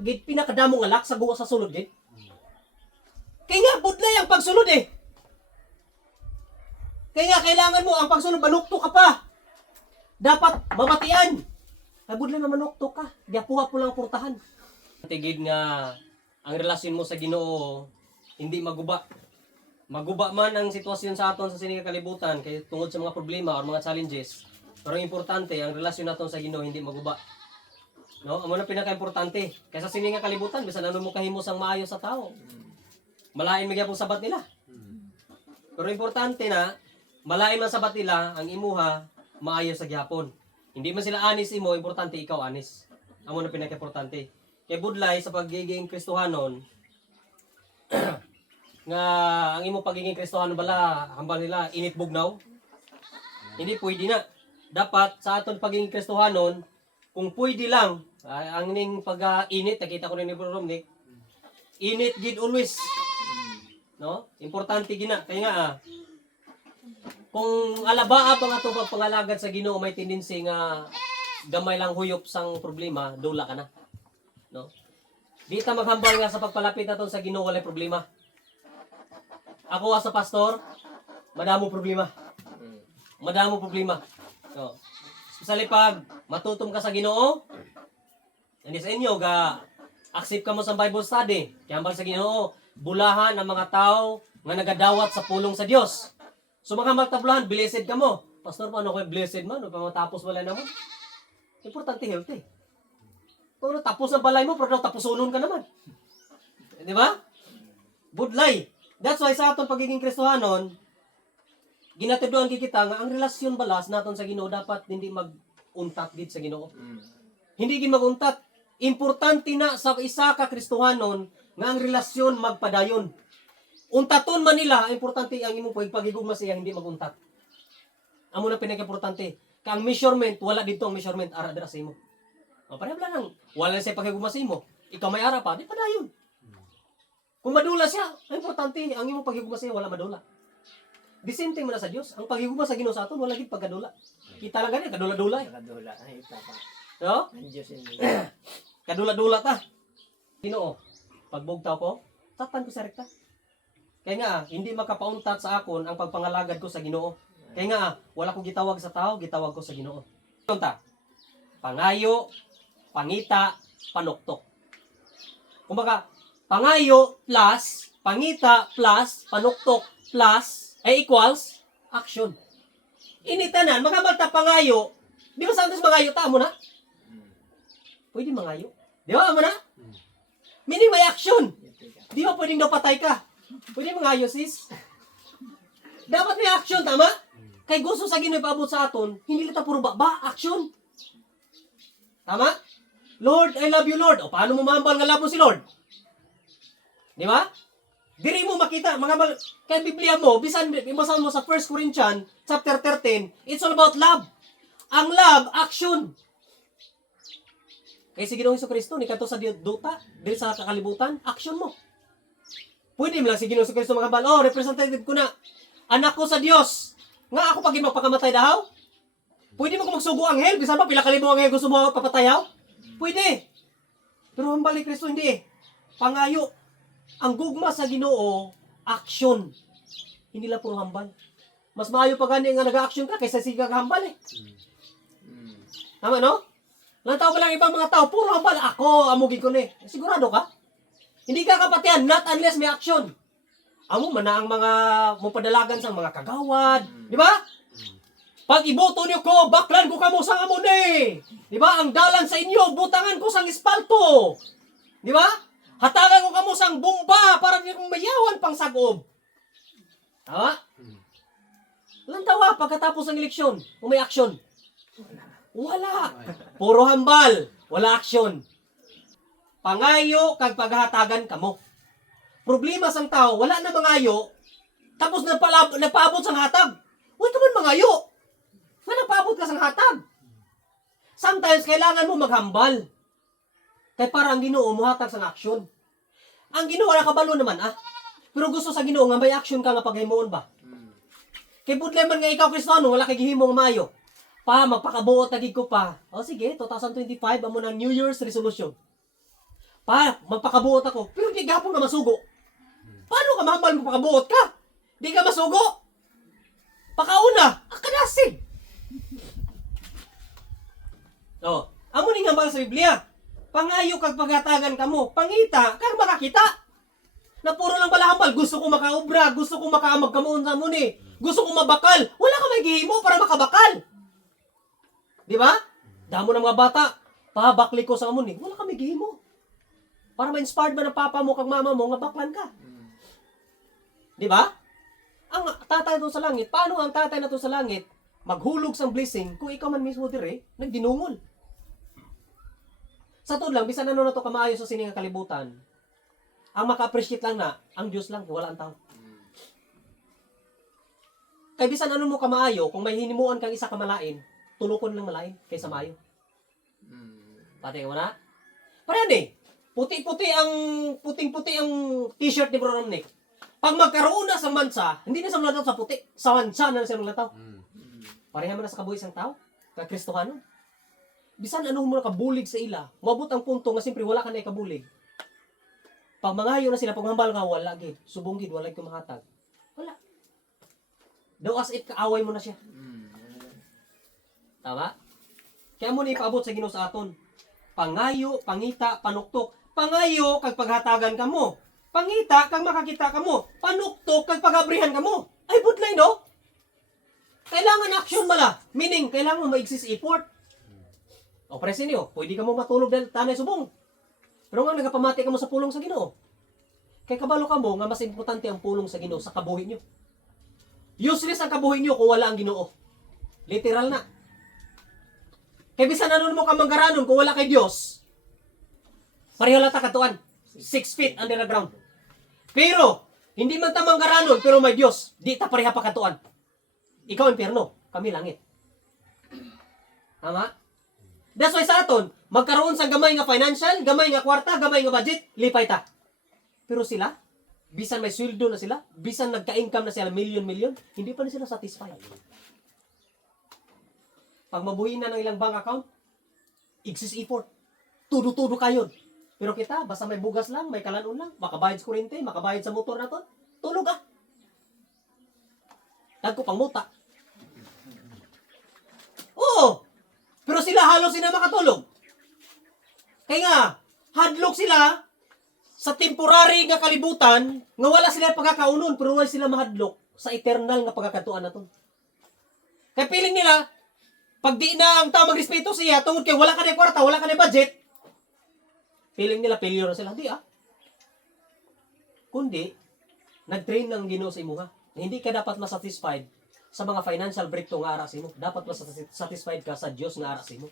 gid, pinakadamong alak sa guwa sa sulod gid. Kaya nga, budlay ang pagsulod eh. Kaya nga, kailangan mo ang pagsulod, manukto ka pa. Dapat mamatian. Ay, budlay na manukto ka. Diyapuha po lang purtahan. Tigid nga, ang relasyon mo sa Ginoo, hindi maguba. Maguba man ang sitwasyon sa aton sa sining kalibutan, kay tungod sa mga problema o mga challenges. Pero importante, ang relasyon naton sa Ginoo hindi maguba. No? Amo na pinaka-importante. Kaysa sining kalibutan, bisan ano mo kahimo sang maayo sa tao. Malain magyapong sabat nila. Pero importante na, malain man sabat nila, ang imuha, maayo sa gyapon. Hindi man sila anis imo, importante ikaw anis. Amo na pinaka-importante. Kay budlay sa pagiging Kristohanon, nga ang imo pagiging Kristohanon bala, hambal nila, init bugnaw. Hindi pwede na. Dapat sa aton pagiging Kristohanon, kung pwede lang, ang ning pag-init, nakita ko rin ni Bro Romnick, init gid always. No? Importante gina. Kaya nga, kung alabaab ang atong pagpangalagad sa Ginoo, may tendency nga gamay lang huyop sang problema, dula ka na. No? Di ta maghambal nga sa pagpalapit naton sa Ginoo walay problema. Ako as a pastor, madamo problema. Madamo problema. No. Especially pag matutom ka sa Ginoo, hindi sa inyo ga accept ka mo sa Bible study. Kaya hambal sa Ginoo, bulahan ang mga tao nga nagadawat sa pulong sa Dios. So mga magtablahan, blessed ka mo. Pastor, paano ko blessed man? O pamatapos wala naman? Importante healthy. Kung tapos ang balay mo, pero tapusunon ka naman. Di ba? Budlay. That's why sa aton pagiging Kristohanon, ginatuduan kita nga ang relasyon balas naton sa Ginoo dapat hindi mag-untat gid sa Ginoo. Hindi gid mag-untat. Importante na sa isa ka Kristohanon nga ang relasyon magpadayon. Untaton man nila, importante ang imong pagigugma siya hindi maguntat. Amo na pinaka-importante. Kang measurement, wala dito ang measurement ara dira sa imo. O pareha lang wala na siya pagigugma sa imo. Ikaw may ara pa, di padayon. Kung madula siya, ang importante ang imong pagigugma sa iya wala madula. The same thing man sa Dios. Ang pagigugma sa Ginoo sa aton wala gid pagkadula. Kita lang gani kadula-dula. Kadula ay papa. No? Ang Diyos hindi. Kadula-dula ta. Ginoo, pagbugtaw ko, tatan ko sa rekta. Kaya nga, hindi makapauntat sa akon ang pagpangalagad ko sa Ginoo. Kaya nga, wala ko gitawag sa tao, gitawag ko sa Ginoo. Tunta, pangayo, pangita, panuktok. Kumbaga, pangayo plus, pangita plus, panuktok plus, ay equals, action. Initanan, makabalta pangayo, di ba santos mangayo, tamo na? Pwede mangayo. Di ba, amo na? Meaning may action. Di ba pwedeng daw patay ka? Pwede mangayo, sis. Dapat may action, tama? Kay gusto sa Ginoo ipaabot sa aton, hindi lita puro ba, action. Tama? Lord, I love you, Lord. O paano mo mahambal nga labo si Lord? Di ba? Diri mo makita, mga kay Biblia mo, bisan ibasahan mo sa 1 Corinthians chapter 13, it's all about love. Ang love, action. Kaya si Ginoong Jesucristo, ni kanto sa duta, dili sa kakalibutan, action mo. Pwede mo lang si Ginoong Jesucristo makabal, oh, representative ko na, anak ko sa Dios. Nga ako pag magpakamatay dahaw? Pwede mo ko magsugo anghel, bisan pa pila kalibong anghel gusto mo papatayaw? Pwede. Pero hambal ni Kristo hindi eh. Pangayo. Ang gugma sa Ginoo, action. Hindi lang puro hambal. Mas maayo pa gani nga nag-action ka kaysa siga ka hambal eh. Tama no? Lantaw pa lang ibang mga tao, puro hambal. Ako, amugin ko ni. Sigurado ka? Hindi ka kapatian, not unless may action. Amo man na ang mga mupadalagan sa mga kagawad. Di ba? Pag iboto niyo ko, baklan ko kamo sa amon eh. Di ba? Ang dalan sa inyo, butangan ko sang espalto. Di ba? Hatagan ko kamo sang bomba para di kong mayawan pang sagob. Tama? Lantawa pagkatapos ng eleksyon, kung may action. Wala. Puro hambal. Wala action. Pangayo kag paghatagan kamo. Problema sang tao, wala na mangayo, tapos nagpaabot sang hatag. Huwag ka man mangayo. Nga nagpaabot ka sang hatag. Sometimes, kailangan mo maghambal. Kaya para ang Ginoo, muhatag sang aksyon. Ang Ginoo, nakabalo naman, Pero gusto sa Ginoo nga may action ka nga paghimuon ba? Kay budlay man nga ikaw, Kristiyano, wala kay gihimo nga maayo. Pa, magpakabuot na gid ko pa. O sige, 2025, amo ng New Year's resolution. magpakabuot ako. Pero di gapon ka masugo. Paano ka mahambal mo pakabuot ka? Di ka masugo. Pakauna, akadasig. Amo ning hambal sa Biblia. Pangayo kag pagatagan kamo, pangita kag makakita. Na puro lang pala hambal, gusto ko makaobra, gusto ko makaamag kamoon sa muni, gusto ko mabakal. Wala ka may gihimo para makabakal. Di ba? Damo ng mga bata, pabakli ko sa muni, wala ka may gihimo. Para ma-inspired man ang papa mo kag mama mo nga baklan ka. Di ba? Ang tatay na sa langit, paano ang tatay na sa langit maghulog sang blessing kung ikaw man mismo dire nagdinungol? Sa tod lang, bisan ano na to kamaayo sa sining kalibutan, ang maka-appreciate lang na, ang Diyos lang, wala ang tao. Kaya bisan ano mo kamaayo, kung may hinimuan kang isa kamalain, tulukon lang malain kaysa maayo. Pati mo na? Parang eh, puting-puti ang t-shirt ni Bro Romnick. Pag magkaroon na sa mansa, hindi na sa mulataw sa puti, sa mansa na sa mulataw. Pareha man na sa kabuhi sang tao, kakristohano. Bisan ano mo na kabulig sa ila, mabot ang punto nga simpre wala ka na ikabulig. Pag mangayo na sila, paghambal nga, wala gid. Subong gid, wala gid kumahatag. Wala. Daw as if kaaway mo na siya. Tama? Kaya mo na ipaabot sa Ginoo sa aton. Pangayo, pangita, panuktok. Pangayo, kag paghatagan ka mo. Pangita, kag makakita ka mo. Panuktok, kag pagabrihan ka mo. Ay, budlay, no? Kailangan action mala. Meaning, kailangan mo ma-exist effort. O, presin niyo, pwede ka mo matulog dahil tanay subong. Pero nga, nagapamati ka mo sa pulong sa Ginoo. Kaya kabalo ka mo, nga mas importante ang pulong sa Ginoo sa kabuhi nyo. Useless ang kabuhi nyo kung wala ang Ginoo. Literal na. Kaya bisan ano mo ka manggaranon kung wala kay Diyos, pareho lang ta katuan. 6 feet under the ground. Pero, hindi man ta manggaranon, pero may Diyos, di ta pareha pa katuan. Ikaw impyerno, kami langit. Tama? That's why sa aton, magkaroon sa gamay nga financial, gamay nga kwarta, gamay nga budget, lipay ta. Pero sila, bisan may sweldo na sila, bisan nagka-income na sila million, hindi pa na sila satisfied. Pag mabuhin na ng ilang bank account, exist effort. Tudo-tudo kayo. Pero kita, basta may bugas lang, may kalanon lang, makabayad sa kurente, makabayad sa motor na to, tulog ah. Nagko pang muta. Oo! Pero sila halos sila makatulog. Kaya nga, hadlok sila sa temporary nga kalibutan, nga wala sila pagkakaunon, pero wala sila mahadlok sa eternal nga pagkakatuan na to. Kaya piling nila, pag di na ang tao magrespeto siya, tungod kay wala ka na kwarta, wala ka na budget, piling nila, failure na sila. Hindi ah. Kundi, nag-train ng Ginoo sa imuha. Hindi ka dapat masatisfied sa mga financial breakthrough nga arasin mo. Dapat masatisfied ka sa Diyos nga arasin mo.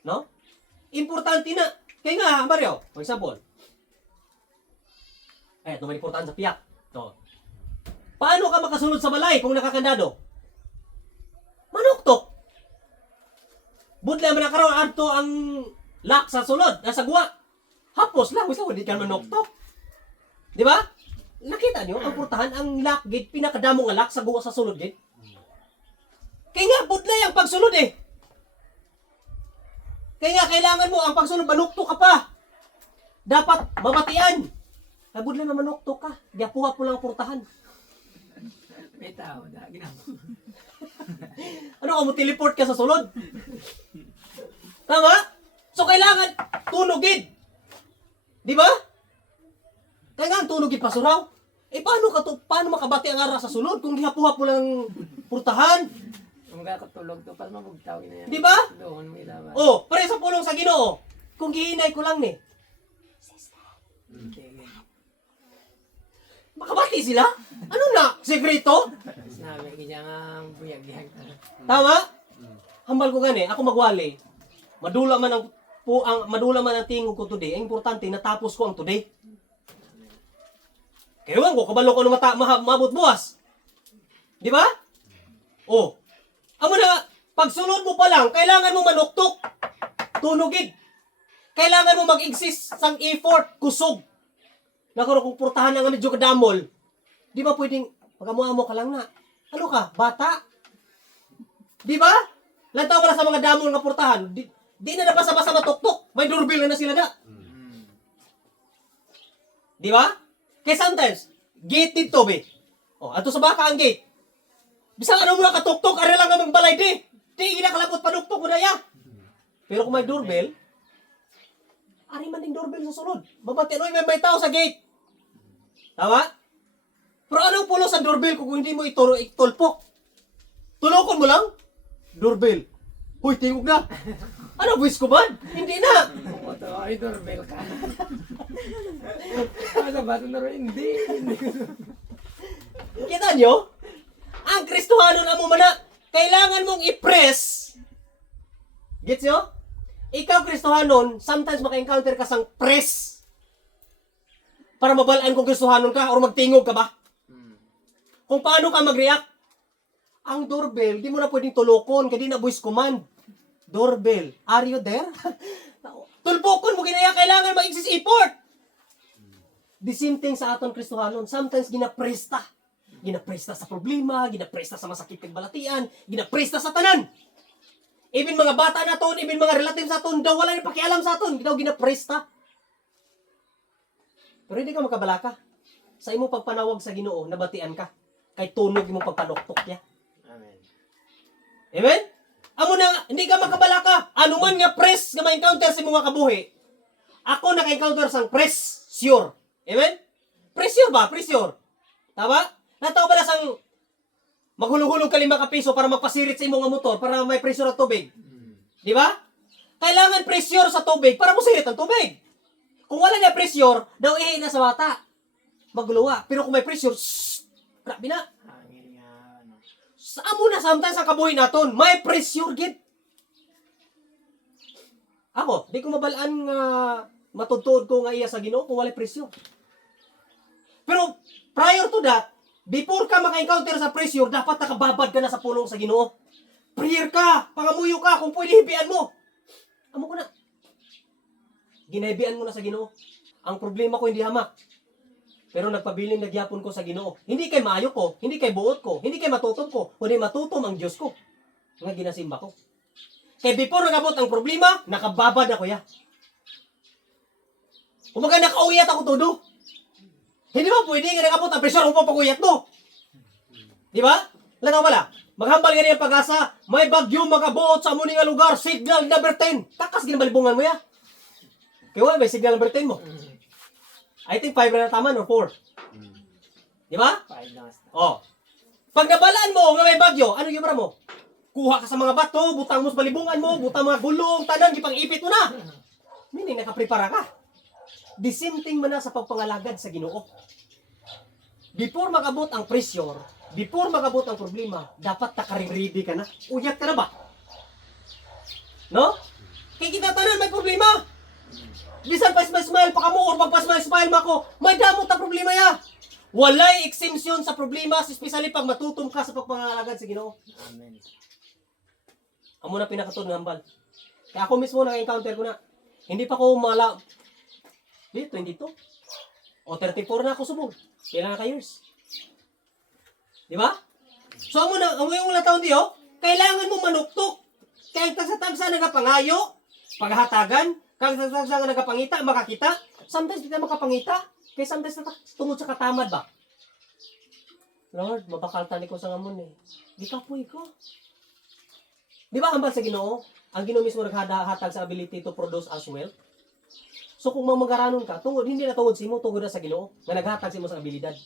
No? Importante na. Kaya nga, Mario, for example, ito may importante sa piyak. No. Paano ka makasunod sa balay kung nakakandado? Manuktok. Budla man nakaroon adto ang lock sa sulod, nasa guwa. Hapos lang, wala hindi ka manuktok. Di ba? Nakita nyo, ang portahan, ang lock gate, pinakadamong lock sa guwa sa sulod gate. Kaya nga, budlay ang pagsulod eh. Kaya nga, kailangan mo, ang pagsulod, manuktok ka pa. Dapat mabatian. Kaya budlay na manuktok ka. Diyapuha po lang ang portahan. May tao na, ginagawa. Ano ka mo, teleport ka sa sulod? Tama? So, kailangan tunugid. Di ba? Kailangan tunugid pasuraw. Eh, paano makabati ang ara sa sulod kung dihapuha po lang portahan? Kung kakatulog to, pas mabugtaw na yan. Di ba? Doon mo ilawan. Oh, pare sa pulong sa Ginoo. Kung gihinay ko lang ni. Makabati sila? Ano na? Sekreto? Sinabi, ganyan ang buyag-buyag. Tama? Hambal ko gani, ako magwali. Madula man ang tingog ko today. Ang importante natapos ko ang today. Kaya ko kabalo ko na mabot buwas. Di ba? Oh. Amo na pagsunod mo pa lang, kailangan mo manuktok. Tunugid. Kailangan mo mag-exist sang effort, kusog. Nagkaroon kung portahan nga medyo kadamol. Di ba pwedeng pag-amo-amo ka lang na? Ano ka? Bata? Di ba? Lantaw ka na sa mga damol nga portahan. Di na basa-basa matuktok. May doorbell na sila na. Di ba? Kaya sometimes, gate dito, be. O, ato sa baka ang gate. Bisang ano mo na katuktok, ari lang ang balay, di. Di, ginakalapot paduktok ko na ya. Pero kung may doorbell, ari man din doorbell sa sunod. Babati, ano may tao sa gate. Tama? Pero anong pulo sa doorbell kung hindi mo itulpok? Tulokon mo lang? Doorbell. Huy, tingog na. Ano, voice ko ba? Hindi na. Oo, to, ay doorbell ka. Ano ba ito na rin? Hindi. Kita nyo? Ang Kristohanon amo man na, kailangan mong i-press. Gets nyo? Ikaw, Kristohanon, sometimes maka-encounter ka sang press. Para mabalaan kung Kristohanon ka or magtingog ka ba? Kung paano ka mag-react. Ang doorbell, di mo na pwedeng tulokon, kaya di na voice command. Doorbell, are you there? Tulpokon mo, ginaya, kailangan mag-exist effort. The same thing sa aton Kristohanon. Sometimes ginapresta. Ginapresta sa problema, ginapresta sa masakit kag balatian, ginapresta sa tanan. Even mga bata na ton, even mga relatives sa ton, daw wala ni pakialam sa ton, daw ginapresta. Pero hindi ka makabalaka. Sa imo pagpanawag sa Ginoo, nabatian ka. Kay tunog imo pagpanoktok ya. Amen. Amen? Amo na, hindi ka makabalaka. Ano man nga press nga ma-encounter sa mga kabuhi. Ako naka-encounter sang press, sure. Amen? Pressure ba? Pressure. Tama? Nataw ba na sang maghulog-hulog ka 5 piso para magpasirit sa imong motor para may pressure ang tubig? Di ba? Kailangan pressure sa tubig para musirit ang tubig. Kung wala na pressure, daw ihi na sa bata. Magluwa. Pero kung may pressure, shhh, grabe na. Hangin nga, ano. Sa amo na sometimes sa kabuhi naton, may pressure gid. Ako, di ko mabalaan nga matudtod ko nga iya sa Ginoo kung wala pressure. Pero prior to that, before ka maka-encounter sa pressure, dapat nakababad ka na sa pulong sa Ginoo. Prayer ka, pangamuyo ka, kung pwede hibian mo. Amo ko na. Ginaibian mo na sa Ginoo. Ang problema ko hindi hamak. Pero nagpabiling nagyapon ko sa Ginoo. Hindi kay maayo ko, hindi kay buot ko, hindi kay matutom ko, kundi matutom ang Diyos ko. Nga ginasimba ko. Kaya before nagabot ang problema, nakababad ako ya. Kumaga nakauyat ako todo. Hindi ba pwede nga nagabot ang pressure kung papaguyat mo? Di ba? Lagaw wala. Maghambal nga niya pag-asa, may bagyo magabuot sa amuning nga lugar, signal number 10. Takas ginabalibungan mo ya. Kaya wala, may signal number 10 mo. I think 5 na tama, or 4. Di ba? 5 na basta. Oh. Pag nabalaan mo nga may bagyo, ano yung mo? Kuha ka sa mga bato, butang mo sa balibungan mo, butang mga gulong, tanan, gipang-ipit mo na. Meaning, nakaprepara ka. The same thing man na sa pagpangalagad sa Ginoo. Before magabot ang pressure, before magabot ang problema, dapat nakaready ka na. Uyat ka na ba? No? Kaya kita tanan may problema. Bisan pa smile pa kamo or pagpa-smile mo ako, may damot na problema ya. Walay exemption sa problema, especially pag matutom ka sa pagpangalagad sa Ginoo. Amen. Amo na pinakatod ng hambal. Kaya ako mismo na-encounter ko na. Hindi pa ko Di, 22. O 34 na ako subong. Kailan na ka-years? Di ba? So, amo yung mga taon diyo, kailangan mo manuktok. Kaya tagsa-tagsa nagapangayo, paghatagan, kaya tagsa nga nagapangita, makakita. Sometimes kita makapangita, kaya sometimes tungod sa katamad ba? Lord, mabakaltan ko sa ngamon eh. Di ka po ko. Di ba hambal sa Ginoo? Ang Ginoo mismo naghatag sa ability to produce as well. So kung mamagaranon ka, tungod, hindi na tungod sa imo, tungod na sa Ginoo, nga naghatag sa imo sa abilidad.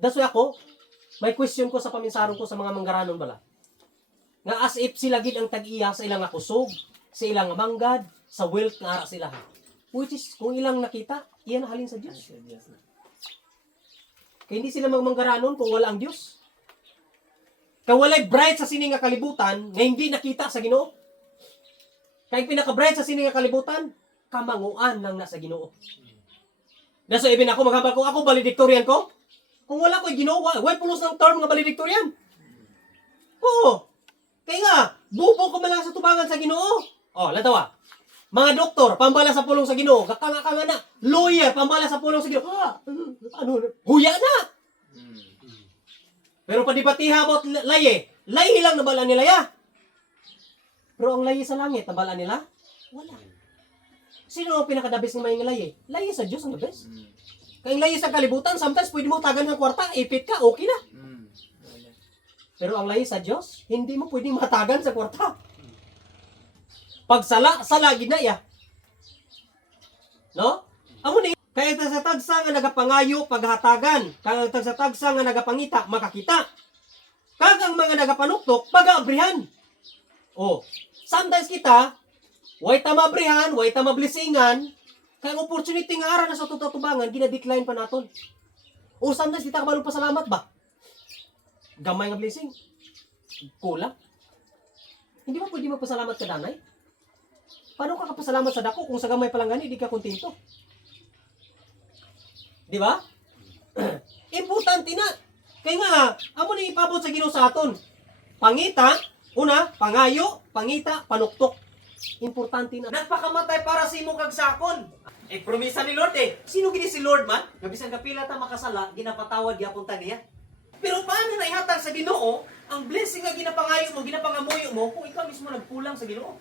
That's why ako, may question ko sa paminsaron ko sa mga manggaranon bala. Nga as if sila gid ang tag-iya sa ilang kusog, sa ilang manggad, sa wealth nga ara sila. Which is, kung ilang nakita, iyan halin sa Diyos. Sa Diyos na. Kaya hindi sila manggaranon kung wala ang Diyos. Kaya walay bright sa sining nga kalibutan, nga hindi nakita sa Ginoo. Kaya pinaka-bright sa sining nga kalibutan, kamanguan lang nasa Ginoo. Naso even ako maghambal ko, ako valedictorian ko. Kung wala ko'y Ginoo, why pulos ng term nga valedictorian? Oo. Kaya nga, bubo ko man lang sa tubangan sa Ginoo. Oh, latawa. Mga doktor, pambala sa pulong sa Ginoo. Kakanga-kanga na. Lawyer, pambala sa pulong sa Ginoo. Ano, huya na. Pero padibatiha about laye. Laye lang nabala nila ya. Pero ang laye sa langit, nabala nila? Wala. Sino ang pinakadabis ng may layi? Layi sa Diyos ang the best. Mm. Kaya yung layi sa kalibutan, sometimes pwede mo tagan ng kwarta, ipit ka, okay na. Mm. Pero ang layi sa Diyos, hindi mo pwedeng matagan sa kwarta. Pag sala ginaya. No? Amo ni, kaya sa tagsa nga nagapangayo paghatagan, kaya sa tagsa nga nagapangita makakita. Kag ang mga nagapanuktok pag-aabrihan. Oh, sometimes kita way ta mabrihan, way ta mablisingan, kaya ang opportunity nga ara na sa tutubangan gina-decline pa naton. O sometimes kita ka ba pasalamat ba? Gamay nga blessing. Kulang. Hindi mo pwede magpasalamat ka danay? Paano ka kapasalamat sa dako kung sa gamay pa lang gani, di ka kontento? Di ba? Importante na. Kaya nga, amo na ipabot sa Ginoo sa aton. Pangita, una, pangayo, pangita, panuktok. Importante na. Nagpakamatay para sa imo kag sakon. Eh, promisa ni Lord eh. Sino gini si Lord man? Gabisan kapila ta makasala, ginapatawad gyapon ta niya. Pero paano na ihatag sa Ginoo ang blessing nga ginapangayo mo, ginapangamuyo mo kung ikaw mismo nagkulang sa Ginoo?